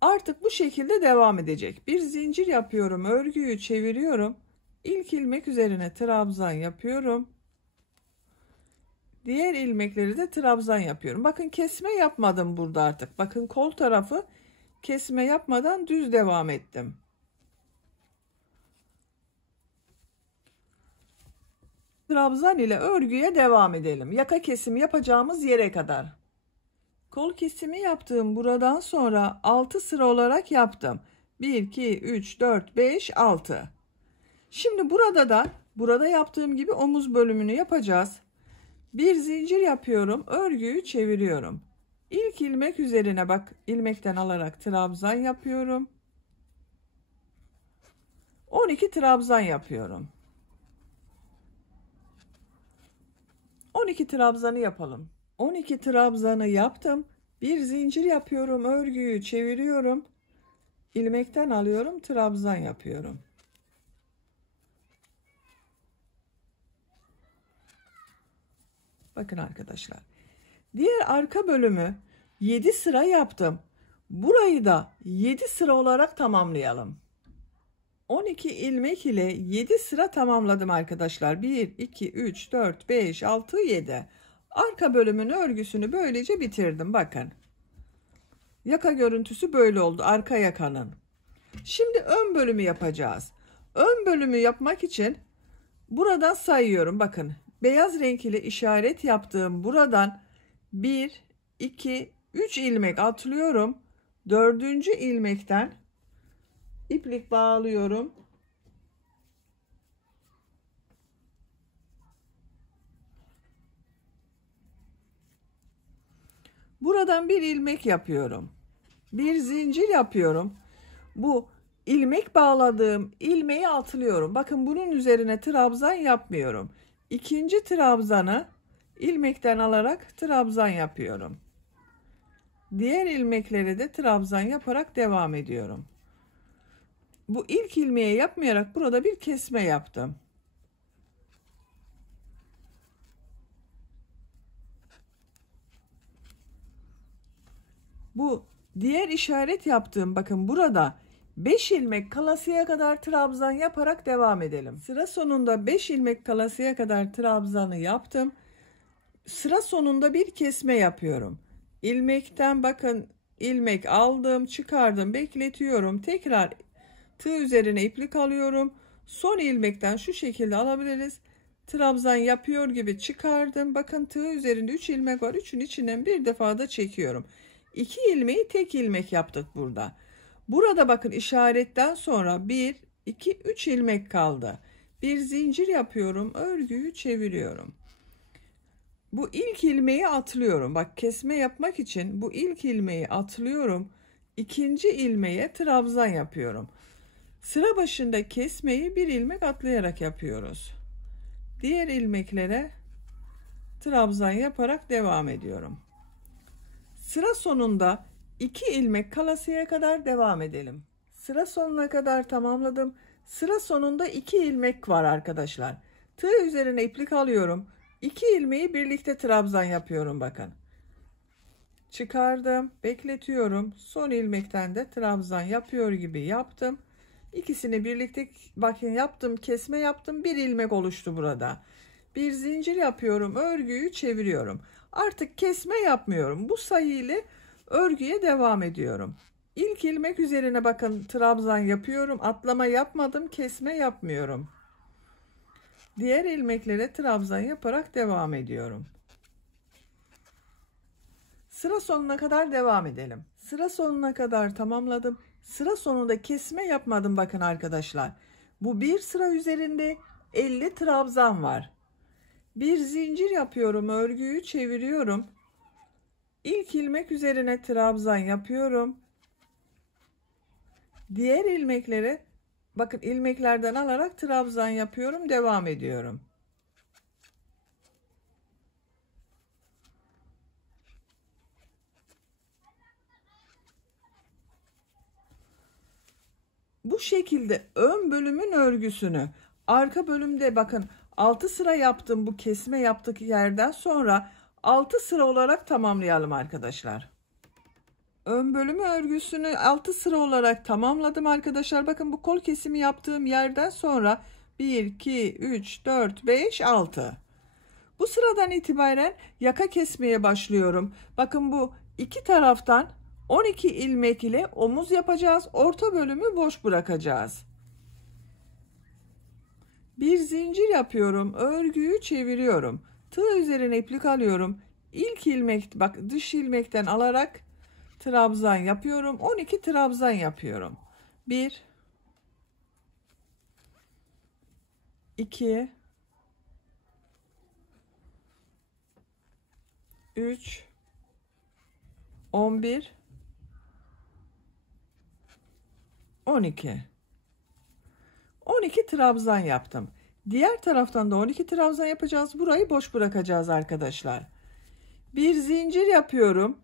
Artık bu şekilde devam edecek. Bir zincir yapıyorum, örgüyü çeviriyorum. İlk ilmek üzerine trabzan yapıyorum. Diğer ilmekleri de trabzan yapıyorum. Bakın kesme yapmadım burada artık. Bakın kol tarafı kesme yapmadan düz devam ettim. Trabzan ile örgüye devam edelim. Yaka kesimi yapacağımız yere kadar. Kol kesimi yaptığım buradan sonra 6 sıra olarak yaptım. 1, 2, 3, 4, 5, 6. Şimdi burada yaptığım gibi omuz bölümünü yapacağız. Bir zincir yapıyorum, örgüyü çeviriyorum. İlk ilmek üzerine bak ilmekten alarak trabzan yapıyorum. 12 trabzan yapıyorum. 12 trabzanı yapalım. 12 trabzanı yaptım. Bir zincir yapıyorum, örgüyü çeviriyorum. İlmekten alıyorum, trabzan yapıyorum. Bakın arkadaşlar. Diğer arka bölümü 7 sıra yaptım. Burayı da 7 sıra olarak tamamlayalım. 12 ilmek ile 7 sıra tamamladım arkadaşlar. 1, 2, 3, 4, 5, 6, 7. Arka bölümün örgüsünü böylece bitirdim. Bakın. Yaka görüntüsü böyle oldu. Arka yakanın. Şimdi ön bölümü yapacağız. Ön bölümü yapmak için buradan sayıyorum. Bakın. Beyaz renk ile işaret yaptığım buradan 1, 2, 3 ilmek atlıyorum. 4. ilmekten iplik bağlıyorum. Buradan bir ilmek yapıyorum. Bir zincir yapıyorum. Bu ilmek bağladığım ilmeği atlıyorum. Bakın bunun üzerine trabzan yapmıyorum. İkinci trabzanı ilmekten alarak trabzan yapıyorum. Diğer ilmekleri de trabzan yaparak devam ediyorum. Bu ilk ilmeği yapmayarak burada bir kesme yaptım. Bu diğer işaret yaptığım bakın burada 5 ilmek kalasıya kadar trabzan yaparak devam edelim. Sıra sonunda 5 ilmek kalasıya kadar trabzanı yaptım. Sıra sonunda bir kesme yapıyorum. İlmekten bakın ilmek aldım, çıkardım, bekletiyorum. Tekrar tığ üzerine iplik alıyorum. Son ilmekten şu şekilde alabiliriz. Trabzan yapıyor gibi çıkardım. Bakın tığ üzerinde 3 ilmek var. 3'ün içinden bir defa da çekiyorum. 2 ilmeği tek ilmek yaptık burada. Burada bakın işaretten sonra 1, 2, 3 ilmek kaldı. Bir zincir yapıyorum. Örgüyü çeviriyorum. Bu ilk ilmeği atlıyorum. Bak kesme yapmak için bu ilk ilmeği atlıyorum. İkinci ilmeğe trabzan yapıyorum. Sıra başında kesmeyi bir ilmek atlayarak yapıyoruz. Diğer ilmeklere trabzan yaparak devam ediyorum. Sıra sonunda 2 ilmek kalasıya kadar devam edelim. Sıra sonuna kadar tamamladım. Sıra sonunda 2 ilmek var arkadaşlar. Tığ üzerine iplik alıyorum. 2 ilmeği birlikte trabzan yapıyorum bakın. Çıkardım, bekletiyorum. Son ilmekten de trabzan yapıyor gibi yaptım. İkisini birlikte bakın yaptım, kesme yaptım. Bir ilmek oluştu burada. Bir zincir yapıyorum, örgüyü çeviriyorum. Artık kesme yapmıyorum. Bu sayı ile örgüye devam ediyorum. İlk ilmek üzerine bakın trabzan yapıyorum. Atlama yapmadım, kesme yapmıyorum. Diğer ilmeklere trabzan yaparak devam ediyorum. Sıra sonuna kadar devam edelim. Sıra sonuna kadar tamamladım. Sıra sonunda kesme yapmadım bakın arkadaşlar. Bu bir sıra üzerinde 50 trabzan var. Bir zincir yapıyorum, örgüyü çeviriyorum. İlk ilmek üzerine trabzan yapıyorum. Diğer ilmekleri bakın ilmeklerden alarak trabzan yapıyorum, devam ediyorum. Bu şekilde ön bölümün örgüsünü arka bölümde bakın 6 sıra yaptım, bu kesme yaptık yerden sonra 6 sıra olarak tamamlayalım arkadaşlar. Ön bölümü örgüsünü 6 sıra olarak tamamladım arkadaşlar. Bakın bu kol kesimi yaptığım yerden sonra 1, 2, 3, 4, 5, 6. Bu sıradan itibaren yaka kesmeye başlıyorum. Bakın bu iki taraftan 12 ilmek ile omuz yapacağız. Orta bölümü boş bırakacağız. Bir zincir yapıyorum. Örgüyü çeviriyorum. Tığ üzerine iplik alıyorum. İlk ilmek bak dış ilmekten alarak trabzan yapıyorum. 12 trabzan yapıyorum. 1 2 3 11 12 12 trabzan yaptım. Diğer taraftan da 12 trabzan yapacağız. Burayı boş bırakacağız arkadaşlar. Bir zincir yapıyorum.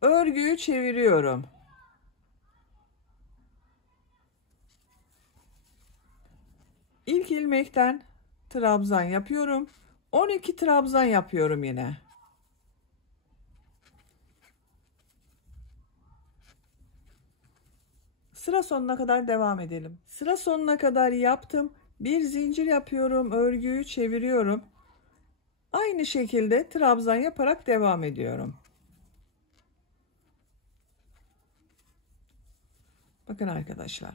Örgüyü çeviriyorum. İlk ilmekten trabzan yapıyorum. 12 trabzan yapıyorum yine. Sıra sonuna kadar devam edelim. Sıra sonuna kadar yaptım. Bir zincir yapıyorum, örgüyü çeviriyorum. Aynı şekilde trabzan yaparak devam ediyorum. Bakın arkadaşlar.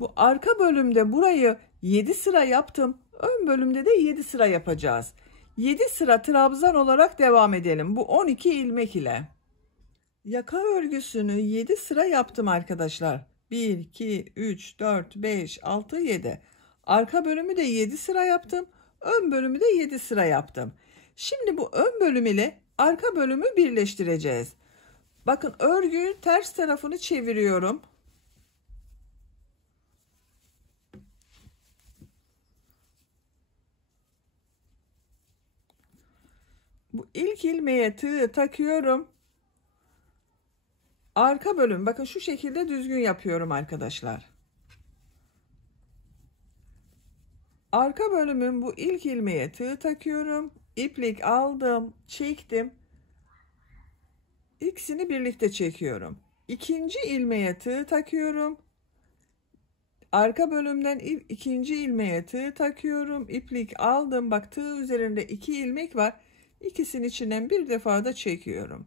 Bu arka bölümde burayı 7 sıra yaptım. Ön bölümde de 7 sıra yapacağız. 7 sıra trabzan olarak devam edelim. Bu 12 ilmek ile. Yaka örgüsünü 7 sıra yaptım arkadaşlar. 1, 2, 3, 4, 5, 6, 7. Arka bölümü de 7 sıra yaptım. Ön bölümü de 7 sıra yaptım. Şimdi bu ön bölüm ile arka bölümü birleştireceğiz. Bakın örgüyü ters tarafını çeviriyorum. Bu ilk ilmeğe tığ takıyorum. Arka bölüm bakın şu şekilde düzgün yapıyorum arkadaşlar. Arka bölümün bu ilk ilmeğe tığ takıyorum. İplik aldım, çektim. İkisini birlikte çekiyorum. İkinci ilmeğe tığ takıyorum. Arka bölümden ikinci ilmeğe tığ takıyorum. İplik aldım. Bak tığ üzerinde 2 ilmek var. İkisinin içinden bir defa da çekiyorum.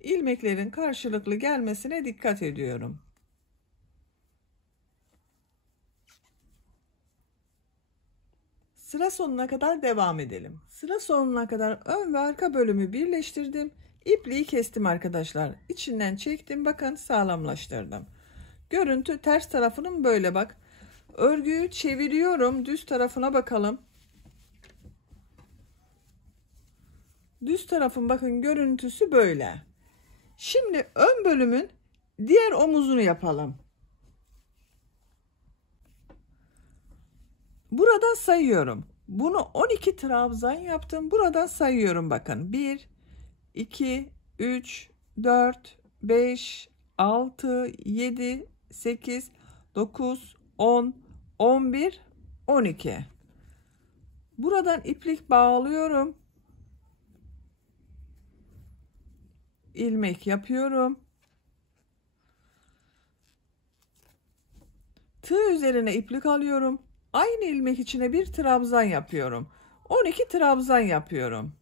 İlmeklerin karşılıklı gelmesine dikkat ediyorum. Sıra sonuna kadar devam edelim. Sıra sonuna kadar ön ve arka bölümü birleştirdim. İpliği kestim arkadaşlar. İçinden çektim. Bakın sağlamlaştırdım. Görüntü ters tarafının böyle bak. Örgüyü çeviriyorum. Düz tarafına bakalım. Düz tarafın bakın görüntüsü böyle. Şimdi ön bölümün diğer omuzunu yapalım. Burada sayıyorum. Bunu 12 trabzan yaptım. Buradan sayıyorum bakın. 1, 2, 3, 4, 5, 6, 7, 8, 9, 10, 11, 12. Buradan iplik bağlıyorum. İlmek yapıyorum. Tığ üzerine iplik alıyorum. Aynı ilmek içine bir trabzan yapıyorum. 12 trabzan yapıyorum.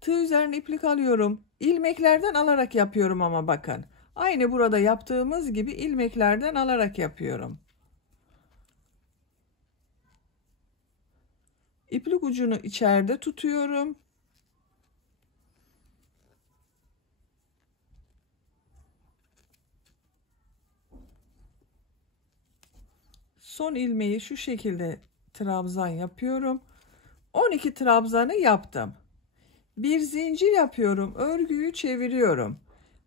Tığ üzerine iplik alıyorum. İlmeklerden alarak yapıyorum ama bakın. Aynı burada yaptığımız gibi ilmeklerden alarak yapıyorum. İplik ucunu içeride tutuyorum. Son ilmeği şu şekilde trabzan yapıyorum. 12 trabzanı yaptım. Bir zincir yapıyorum. Örgüyü çeviriyorum.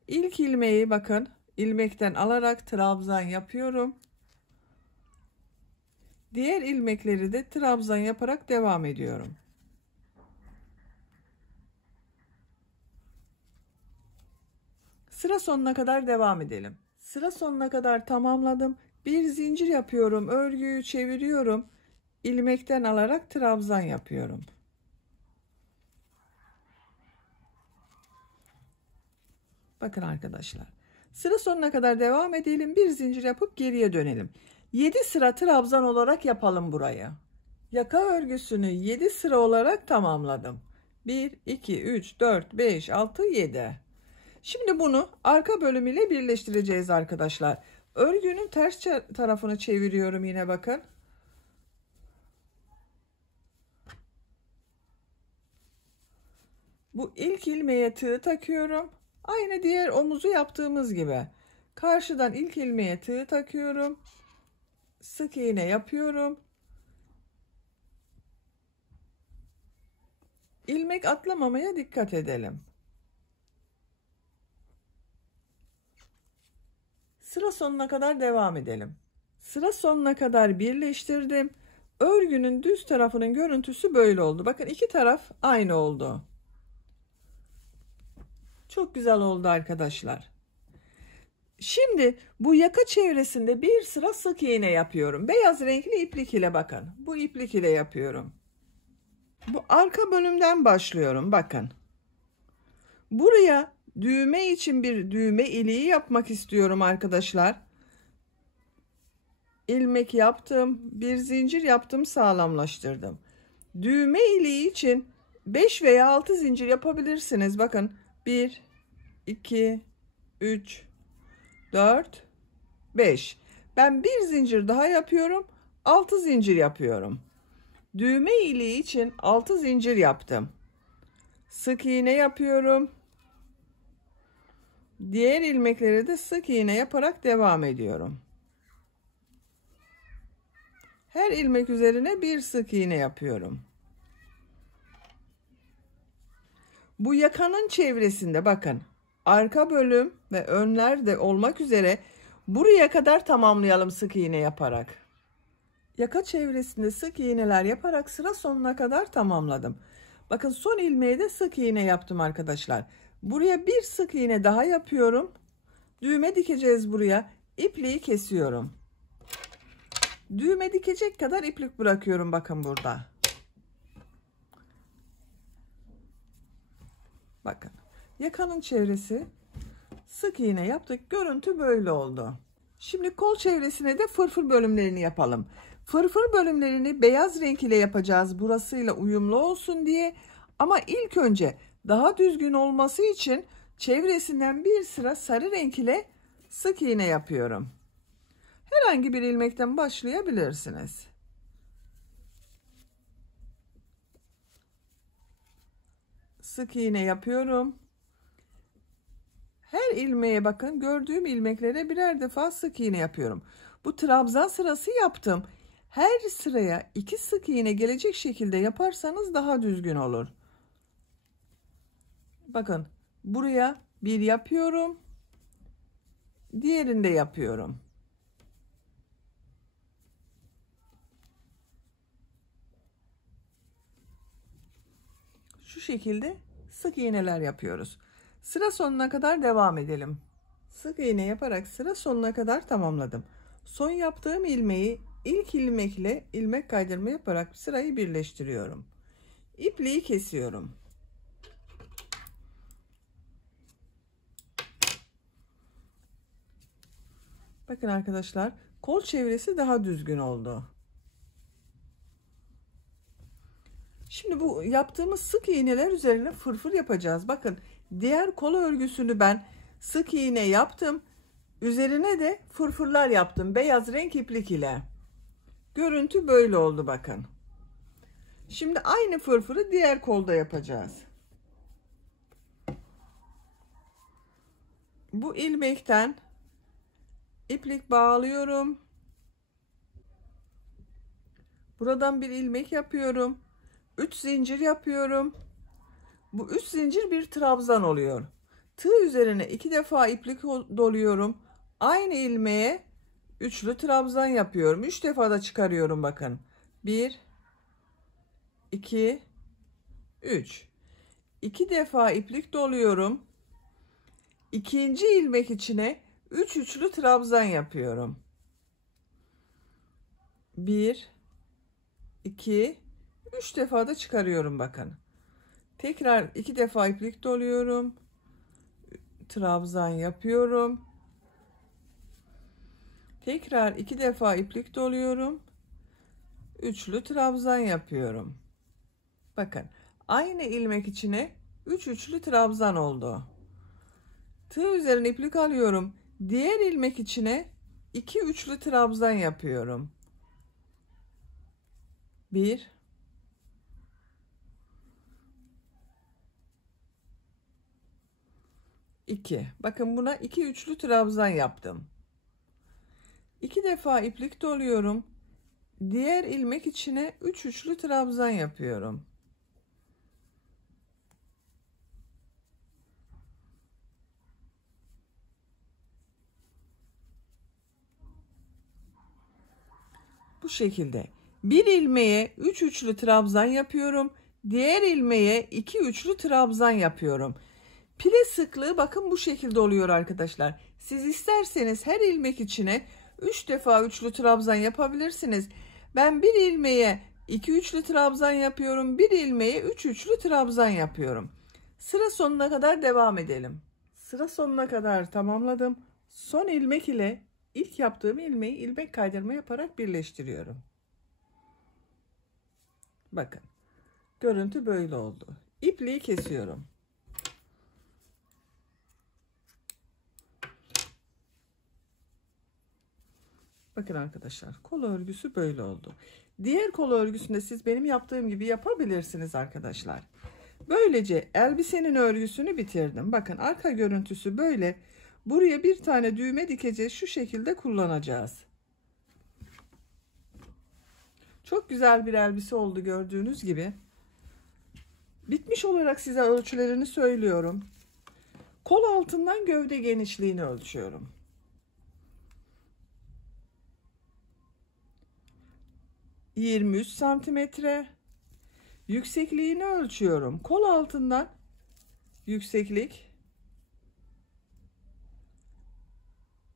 İlk ilmeği bakın ilmekten alarak trabzan yapıyorum. Diğer ilmekleri de trabzan yaparak devam ediyorum. Sıra sonuna kadar devam edelim. Sıra sonuna kadar tamamladım. Bir zincir yapıyorum. Örgüyü çeviriyorum. İlmekten alarak trabzan yapıyorum. Bakın arkadaşlar. Sıra sonuna kadar devam edelim. Bir zincir yapıp geriye dönelim. 7 sıra trabzan olarak yapalım burayı. Yaka örgüsünü 7 sıra olarak tamamladım. 1, 2, 3, 4, 5, 6, 7. Şimdi bunu arka bölümüyle birleştireceğiz arkadaşlar. Örgünün ters tarafını çeviriyorum yine bakın. Bu ilk ilmeğe tığ takıyorum. Aynı diğer omuzu yaptığımız gibi. Karşıdan ilk ilmeğe tığ takıyorum. Sık iğne yapıyorum. İlmek atlamamaya dikkat edelim. Sıra sonuna kadar devam edelim. Sıra sonuna kadar birleştirdim. Örgünün düz tarafının görüntüsü böyle oldu. Bakın iki taraf aynı oldu. Çok güzel oldu arkadaşlar. Şimdi bu yaka çevresinde bir sıra sık iğne yapıyorum. Beyaz renkli iplik ile bakın. Bu iplik ile yapıyorum. Bu arka bölümden başlıyorum. Bakın. Buraya düğme için bir düğme iliği yapmak istiyorum arkadaşlar. İlmek yaptım. Bir zincir yaptım. Sağlamlaştırdım. Düğme iliği için 5 veya 6 zincir yapabilirsiniz. Bakın. 1, 2, 3, 4, 5. Ben bir zincir daha yapıyorum. 6 zincir yapıyorum. Düğme iliği için 6 zincir yaptım. Sık iğne yapıyorum. Diğer ilmekleri de sık iğne yaparak devam ediyorum. Her ilmek üzerine bir sık iğne yapıyorum. Bu yakanın çevresinde bakın. Arka bölüm ve önler de olmak üzere buraya kadar tamamlayalım sık iğne yaparak. Yaka çevresinde sık iğneler yaparak sıra sonuna kadar tamamladım. Bakın son ilmeğe de sık iğne yaptım arkadaşlar. Buraya bir sık iğne daha yapıyorum. Düğme dikeceğiz buraya. İpliği kesiyorum. Düğme dikecek kadar iplik bırakıyorum bakın burada. Bakın. Yakanın çevresi sık iğne yaptık. Görüntü böyle oldu. Şimdi kol çevresine de fırfır bölümlerini yapalım. Fırfır bölümlerini beyaz renk ile yapacağız. Burasıyla uyumlu olsun diye. Ama ilk önce daha düzgün olması için çevresinden bir sıra sarı renk ile sık iğne yapıyorum. Herhangi bir ilmekten başlayabilirsiniz. Sık iğne yapıyorum. Her ilmeğe bakın, gördüğüm ilmeklere birer defa sık iğne yapıyorum. Bu trabzan sırası yaptım. Her sıraya 2 sık iğne gelecek şekilde yaparsanız daha düzgün olur. Bakın buraya bir yapıyorum. Diğerinde yapıyorum. Şu şekilde sık iğneler yapıyoruz. Sıra sonuna kadar devam edelim. Sık iğne yaparak sıra sonuna kadar tamamladım. Son yaptığım ilmeği ilk ilmekle ilmek kaydırma yaparak sırayı birleştiriyorum. İpliği kesiyorum. Bakın arkadaşlar, kol çevresi daha düzgün oldu. Şimdi bu yaptığımız sık iğneler üzerine fırfır yapacağız. Bakın diğer kol örgüsünü ben sık iğne yaptım. Üzerine de fırfırlar yaptım beyaz renk iplik ile. Görüntü böyle oldu bakın. Şimdi aynı fırfırı diğer kolda yapacağız. Bu ilmekten iplik bağlıyorum. Buradan bir ilmek yapıyorum. 3 zincir yapıyorum. Bu 3 zincir bir trabzan oluyor. Tığ üzerine 2 defa iplik doluyorum. Aynı ilmeğe üçlü trabzan yapıyorum. 3 defa da çıkarıyorum bakın. 1 2 3. 2 defa iplik doluyorum. İkinci ilmek içine 3 üçlü trabzan yapıyorum. 1 2 3 defa da çıkarıyorum bakın. Tekrar 2 defa iplik doluyorum. Trabzan yapıyorum. Tekrar 2 defa iplik doluyorum. Üçlü trabzan yapıyorum. Bakın aynı ilmek içine 3 üçlü trabzan oldu. Tığ üzerine iplik alıyorum. Diğer ilmek içine 2 üçlü trabzan yapıyorum. 1 2. Bakın buna 2 üçlü trabzan yaptım. 2 defa iplik doluyorum. Diğer ilmek içine 3 üçlü trabzan yapıyorum. Bu şekilde bir ilmeğe 3 üçlü trabzan yapıyorum. Diğer ilmeğe 2 üçlü trabzan yapıyorum. Pile sıklığı bakın bu şekilde oluyor arkadaşlar. Siz isterseniz her ilmek içine 3 defa üçlü trabzan yapabilirsiniz. Ben bir ilmeğe 2 üçlü trabzan yapıyorum. Bir ilmeğe 3 üçlü trabzan yapıyorum. Sıra sonuna kadar devam edelim. Sıra sonuna kadar tamamladım. Son ilmek ile ilk yaptığım ilmeği ilmek kaydırma yaparak birleştiriyorum. Bakın. Görüntü böyle oldu. İpliği kesiyorum. Bakın arkadaşlar, kol örgüsü böyle oldu. Diğer kol örgüsünde siz benim yaptığım gibi yapabilirsiniz arkadaşlar. Böylece elbisenin örgüsünü bitirdim. Bakın arka görüntüsü böyle. Buraya bir tane düğme dikeceğiz. Şu şekilde kullanacağız. Çok güzel bir elbise oldu gördüğünüz gibi. Bitmiş olarak size ölçülerini söylüyorum. Kol altından gövde genişliğini ölçüyorum. 23 santimetre. Yüksekliğini ölçüyorum. Kol altından yükseklik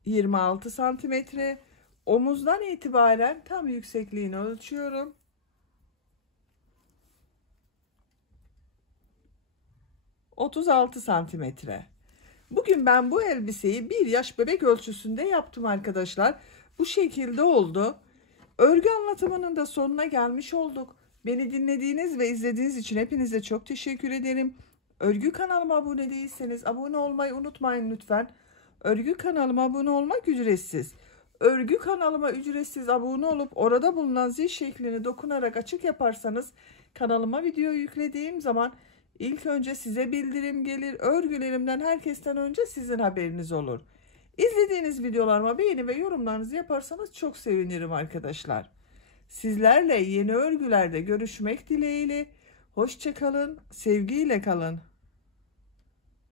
26 santimetre. Omuzdan itibaren tam yüksekliğini ölçüyorum. 36 santimetre. Bugün ben bu elbiseyi 1 yaş bebek ölçüsünde yaptım arkadaşlar. Bu şekilde oldu. Örgü anlatımının da sonuna gelmiş olduk. Beni dinlediğiniz ve izlediğiniz için hepinize çok teşekkür ederim. Örgü kanalıma abone değilseniz abone olmayı unutmayın lütfen. Örgü kanalıma abone olmak ücretsiz. Örgü kanalıma ücretsiz abone olup orada bulunan zil şeklini dokunarak açık yaparsanız kanalıma video yüklediğim zaman ilk önce size bildirim gelir. Örgülerimden herkesten önce sizin haberiniz olur. İzlediğiniz videolarıma beğeni ve yorumlarınızı yaparsanız çok sevinirim arkadaşlar. Sizlerle yeni örgülerde görüşmek dileğiyle. Hoşça kalın, sevgiyle kalın.